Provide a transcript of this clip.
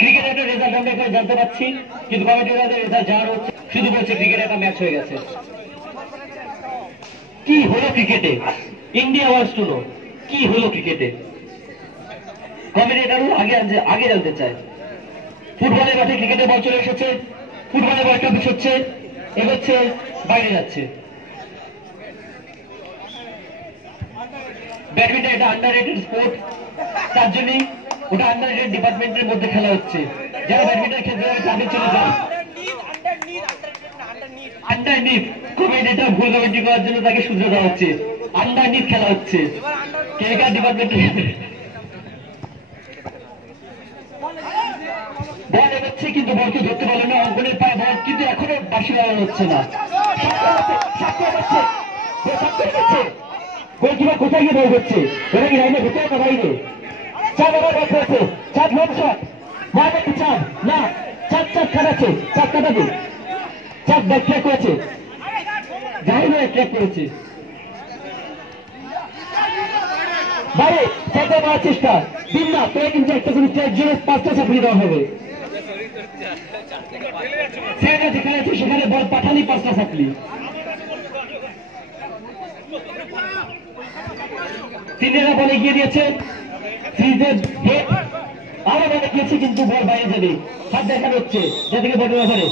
ক্রিকেটের একটা রেজাল্ট আমরা এখানে জানতে পারছি, কিন্তু কমিটির রেজাল্ট যাওয়ার হচ্ছে, শুধু বলছে ক্রিকেটে একটা ম্যাচ হয়ে গেছে। কি হলো ক্রিকেটে? ইন্ডিয়া ওয়ান্টস টু নো কি হলো ক্রিকেটে। কমিটি আগে জানতে চায়। ফুটবলের মাঠে ক্রিকেটের বল চলে এসেছে, ফুটবলের বলটা পিছোচ্ছে, এগোচ্ছে, বাইরে যাচ্ছে। ব্যাডমিন্টন এটা আন্ডাররেটেড স্পোর্ট, তার জন্যই ওটা আন্ডাররেটেড ডিপার্টমেন্টের মধ্যে খেলা হচ্ছে। যারা ব্যাডমিন্টন খেলতে যাবে তাদের চলে যায় আন্ডারনিথ। কমিটিটা ভুল কমিটি করার জন্য তাকে সুযোগ দেওয়া হচ্ছে। আন্ডারনিথ খেলা হচ্ছে ক্রিকেট ডিপার্টমেন্টে। বল এগোচ্ছে কিন্তু বলকে ধরতে পারলো না, অঙ্গনের পায়ে বল, কিন্তু এখনো বাঁশি লাগানো হচ্ছে না। গোলকিপার কোথায় গিয়ে বল করছে? ওরা কি লাইনে ভিতরে না বাইরে? চাঁদ আবার ব্যাট করেছে, চাঁদ লং শট মারবে কি? চাঁদ না, চাঁদ কাটাচ্ছে, চাঁদ কাটাবে, চাঁদ ব্যাট ট্র্যাক করেছে, যাই না ট্র্যাক করেছে বাইরে। চাঁদে মারার চেষ্টা, দিন না তোরা কিন্তু একটা করে চারজনের 5টা চাকরি দেওয়া হবে। যেখানে আছে সেখানে বল পাঠালি 5টা চাকরি। সিনিয়ররা বলে গিয়ে দিয়েছে, সিরিজের হেড আরো বলে গিয়েছে, কিন্তু বল বাইরে যাবে, হাত দেখানো হচ্ছে যাদেরকে বল ব্যাপারে।